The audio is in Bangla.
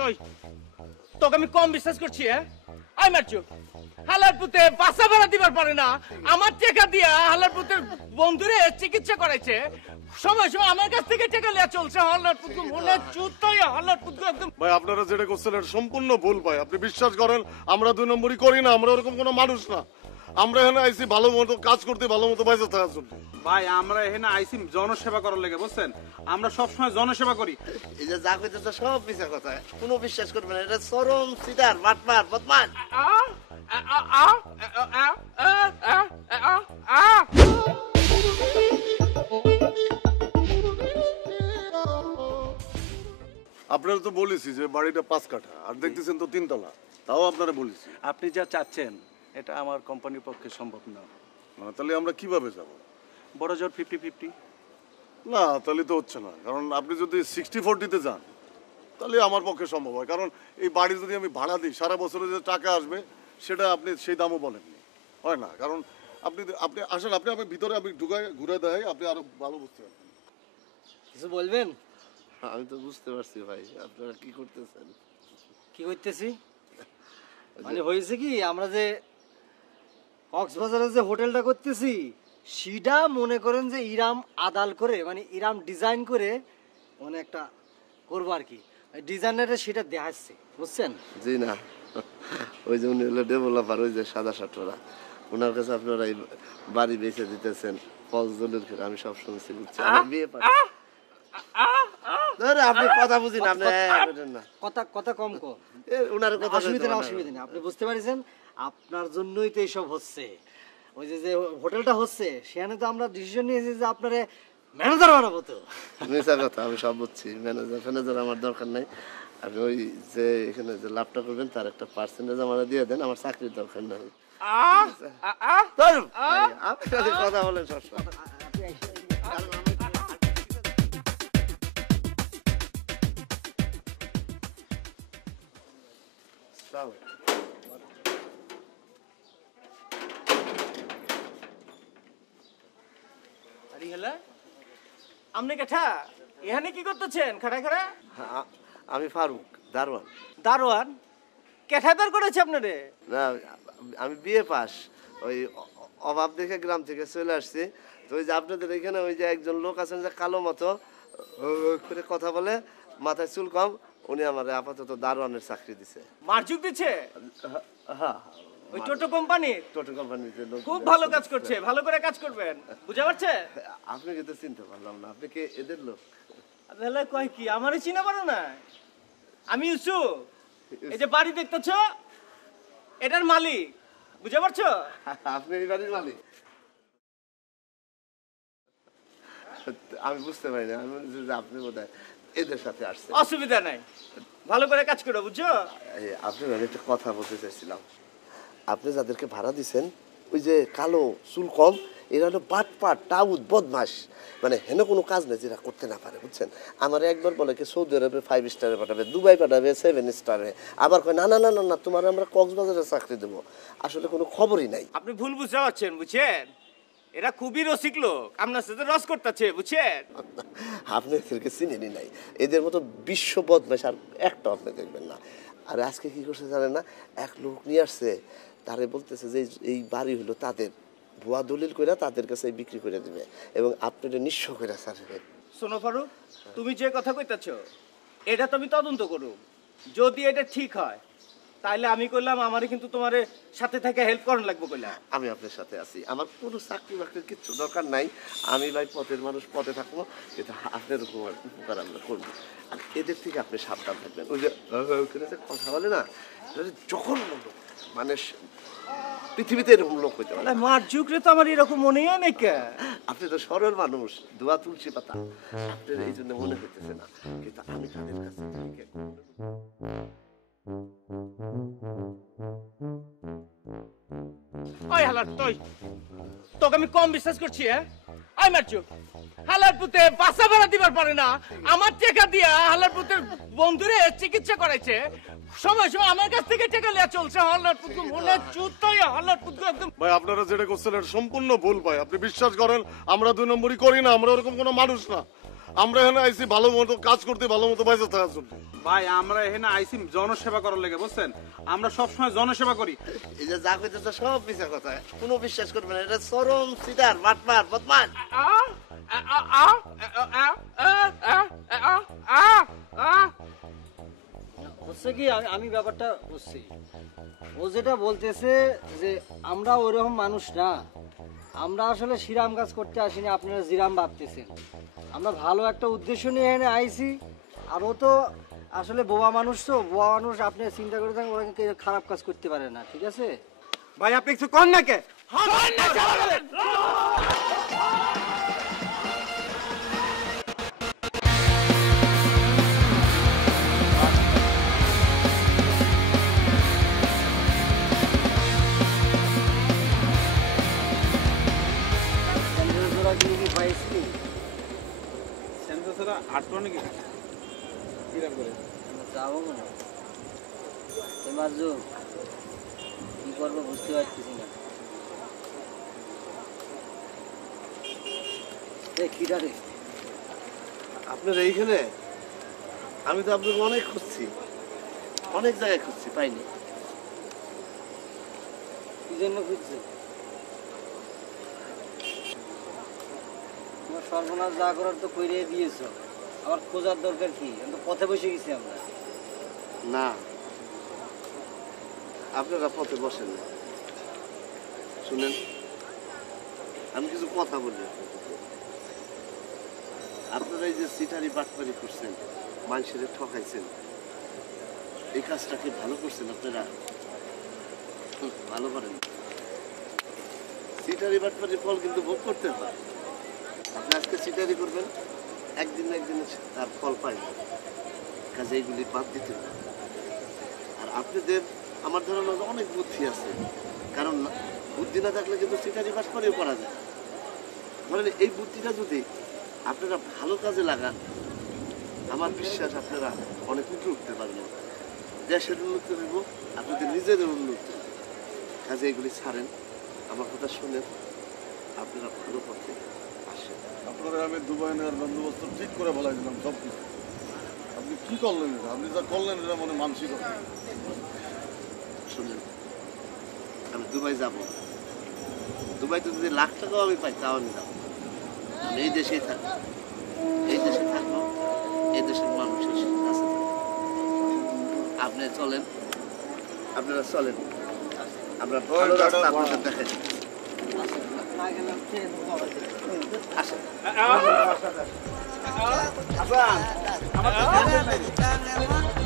তুই তোকে আমি কম বিশ্বাস করছি আই মারছো হালার পুতে বাসা ভাড়া দিবার পারে না আমার টাকা দিয়া হালার পুতের বন্ধুরে চিকিৎসা করাইছে সময় সময় আমার কাছ থেকে টাকা লিয়া চলছে হালার পুত মনে চুতই হালার পুত একদম ভাই আপনারা যেটা করছেন এটা সম্পূর্ণ ভুল ভাই আপনি বিশ্বাস করেন আমরা 2 নম্বরই করি না আমরা ওরকম কোনো মানুষ না আমরা এখানে আইছি ভালো মতো কাজ করতে ভালো মতো বেঁচে থাকার জন্য ভাই আমরা এখানে আইছি জনসেবা করার লেগে বুঝছেন আমরা সবসময় জনসেবা করি এই যে যা কইতেছে সব মিছা কথা কোনো বিশ্বাস করবে না এটা চরম সিটার বাটপার বদমাশ আপনারা তো বলেছি যে বাড়িটা 5 কাঠা আর দেখতেছেন তো 3 তলা তাও আপনারা বলেছি আপনি যা চাচ্ছেন এটা আমার কোম্পানির পক্ষে সম্ভব না তাহলে আমরা কিভাবে যাব বড় জোর 50-50 না তাহলে তো হচ্ছে না কারণ আপনি যদি 60-40 যান তাহলে আমার পক্ষে সম্ভব হয় কারণ এই বাড়ি যদি আমি ভাড়া দিই সারা বছরে যে টাকা আসবে সেটা আপনি সেই দামও বলেননি হয় না কারণ আপনি আপনি আসেন আপনি আমি ভিতরে আমি ঢুকাই ঘুরে দেয় আপনি আরো ভালো বুঝতে পারবেন কিছু বলবেন আমি তো বুঝতে পারছি ভাই আপনারা কি করতেছেন কি করতেছি মানে হয়েছে কি আমরা যে কক্সবাজারে যে হোটেলটা করতেছি সেটা মনে করেন যে ইরাম আদাল করে মানে ইরাম ডিজাইন করে মানে একটা করবো আর কি ডিজাইনারে সেটা দেখাচ্ছে বুঝছেন জি না ওই যে উনি হলো ডেভেলপার ওই যে সাদা সাটরা ওনার কাছে আপনারা এই বাড়ি বেচে দিতেছেন ফজলের ক্ষেত্রে আমি সব শুনছি বুঝছেন বিয়ে ধরে আপনি কথা বুঝি না আপনি না কথা কথা কম কম ওনার কথা অসুবিধা নেই আপনি বুঝতে পারছেন আপনার জন্যই তো এইসব হচ্ছে ওই যে যে হোটেলটা হচ্ছে সেখানে তো আমরা ডিসিশন নিয়েছি যে আপনারে ম্যানেজার বানাবো তো মিছা কথা আমি সব বুঝছি ম্যানেজার আমার দরকার নাই আপনি ওই যে এখানে যে লাভটা করবেন তার একটা পার্সেন্টেজ আমার দিয়ে দেন আমার চাকরির দরকার নাই আপনি খালি কথা বলেন সবসময় আপনি কেঠা এখানে কি করতেছেন খাড়া খাড়া আমি ফারুক দারোয়ান দারোয়ান কেঠাদার করেছে আপনারে না আমি বিয়ে পাস ওই অভাব দেখে গ্রাম থেকে চলে আসছি তো ওই যে আপনাদের এখানে ওই যে একজন লোক আছেন যে কালো মতো করে কথা বলে মাথায় চুল কম উনি আমার আপাতত দারোয়ানের চাকরি দিছে মারজুক দিচ্ছে হ্যাঁ ওই টোটো কোম্পানি খুব ভালো কাজ করছে ভালো করে কাজ করবেন বুঝা পারছে আপনি কিন্তু চিনতে পারলাম না আপনি কি এদের লোক তাহলে কয় কি আমারই চিনা পারো না আমি ইউসুফ এই যে বাড়ি দেখতেছো এটার মালিক বুঝা পারছো আপনি এই বাড়ির মালিক আমি বুঝতে পারি না আমি আপনি বোধহয় এদের সাথে আসছে অসুবিধা নাই ভালো করে কাজ করো বুঝছো আপনি একটা কথা বলতে চাইছিলাম আপনি যাদেরকে ভাড়া দিচ্ছেন ওই যে কালো চুল কম এরা হলো বাটপাট টাউট বদমাস মানে হেন কোনো কাজ নেই যেটা করতে না পারে বুঝছেন আমার একবার বলে কি সৌদি আরবে 5 স্টারে পাঠাবে দুবাই পাঠাবে 7 স্টারে আবার কয় না না না না তোমার আমরা কক্সবাজারে চাকরি দেবো আসলে কোনো খবরই নাই আপনি ভুল বুঝতে পারছেন বুঝছেন এরা খুবই রসিক লোক আপনার সাথে রস করতেছে বুঝছেন আপনি এদেরকে চিনেনি নাই এদের মতো বিশ্ব বদমাস আর একটা আপনি দেখবেন না আর আজকে কি করছে জানেন না এক লোক নিয়ে আসছে তারে বলতেছে যে এই বাড়ি হলো তাদের ভুয়া দলিল করে তাদের কাছে বিক্রি করে দিবে এবং আপনারা নিঃস্ব করে ছাড়বে শোনো ফারুক তুমি যে কথা কইতাছো এটা তো আমি তদন্ত করব যদি এটা ঠিক হয় তাইলে আমি কইলাম আমারে কিন্তু তোমার সাথে থেকে হেল্প করন লাগবে কইলা আমি আপনার সাথে আছি আমার কোনো চাকরি বাকরির কিছু দরকার নাই আমি ভাই পথের মানুষ পথে থাকবো কিন্তু আপনার উপকার আমরা করবো আর এদের থেকে আপনি সাবধান থাকবেন ওই যে কথা বলে না যখন মানে পৃথিবীতে এরকম লোক হইতে পারে মার যুগরে তো আমার এরকম মনেই হয় নাই কে আপনি তো সরল মানুষ দোয়া তুলসী পাতা আপনার এই জন্য মনে হইতেছে না কিন্তু আমি তাদের কাছে থেকে ওই হালার তোকে আমি কম বিশ্বাস করছি আই মারছো হালার পুতে বাসা ভাড়া দিবার পারে না আমার টাকা দিয়া হালার পুতের বন্ধুরে চিকিৎসা করাইছে সময় সময় আমার কাছ থেকে টাকা লিয়া চলছে হালার পুত মনে চুতই হালার পুত একদম ভাই আপনারা যেটা করছেন এটা সম্পূর্ণ ভুল ভাই আপনি বিশ্বাস করেন আমরা 2 নম্বরই করি না আমরা ওরকম কোনো মানুষ না আমরা এখানে আইছি ভালো মতো কাজ করতে, ভালো মতো বেঁচে থাকার জন্য। ভাই আমরা এখানে আইসি জনসেবা করার লেগে বুঝছেন, আমরা সবসময় জনসেবা করি। এই যে যা কইতেছে সব মিছা কথা, কোনো বিশ্বাস করবে না, এটা চরম সিটার বাটপার বদমাশ। হচ্ছে কি আমি ব্যাপারটা বুঝছি, ও যেটা বলতেছে যে আমরা ওইরকম মানুষ না, আমরা আসলে সিরাম কাজ করতে আসিনি, আপনারা জিরাম ভাবতেছেন। আমরা ভালো একটা উদ্দেশ্য নিয়ে এনে আইছি, আর ও তো আসলে বোবা মানুষ, তো বোবা মানুষ আপনি চিন্তা করে থাকেন ওরা কিন্তু খারাপ কাজ করতে পারে না, ঠিক আছে? ভাই আপনি কিছু কর না কে? জোড়া কি কি পাইছি? সেন্টার ছাড়া আটটো নাকি কিরম করে যাবো না তোমার জো কি করবো বুঝতে পারতেছি না। কিটা রে? আপনার এইখানে আমি তো আপনাকে অনেক খুঁজছি, অনেক জায়গায় খুঁজছি, পাইনি। কি জন্য খুঁজছে? তোমার সর্বনাশ যা করার তো কইরে দিয়েছ, আমার খোঁজার দরকার কি? আমি তো পথে বসে গেছি আমরা। না, আপনারা পথে বসেন না, শুনেন আমি কিছু কথা বলি। আপনারা এই যে সিটারি বাটপারি করছেন, মানুষের ঠকাইছেন, এই কাজটা কি ভালো করছেন আপনারা? ভালো করেন। সিটারি বাটপারি ফল কিন্তু ভোগ করতে হয়। আপনি আজকে সিটারি করবেন, একদিন না একদিন তার ফল পাইবেন। কাজে এইগুলি বাদ দিতে হবে। আর আপনাদের আমার ধারণা অনেক বুদ্ধি আছে, কারণ বুদ্ধি না থাকলে কিন্তু সিটারি বাটপারিও করা যায়। ধরেন এই বুদ্ধিটা যদি আপনারা ভালো কাজে লাগান, আমার বিশ্বাস আপনারা অনেক উঠে উঠতে পারবেন। দেশের উন্নতি হইব, আপনাদের নিজেদের উন্নতি। কাজে এগুলি ছাড়েন, আমার কথা শুনেন, আপনারা ভালো পথে আসেন। আপনারা আমি দুবাই নেওয়ার বন্দোবস্ত ঠিক করে বলাই দিলাম সব কিছু। আপনি কি করলেন এটা? আপনি যা করলেন এটা মনে মানসিক। শুনেন, আমি দুবাই যাব। দুবাইতে যদি লাখ টাকাও আমি পাই তাও আমি যাবো। আমি এই দেশেই থাকবো, এই দেশে থাকবো, এই দেশের মানুষের কাছে থাকবো। আপনি চলেন, আপনারা চলেন, আমরা ভালো রাস্তা আপনাদের দেখাই দিই। না গেলাম আসেন। আমার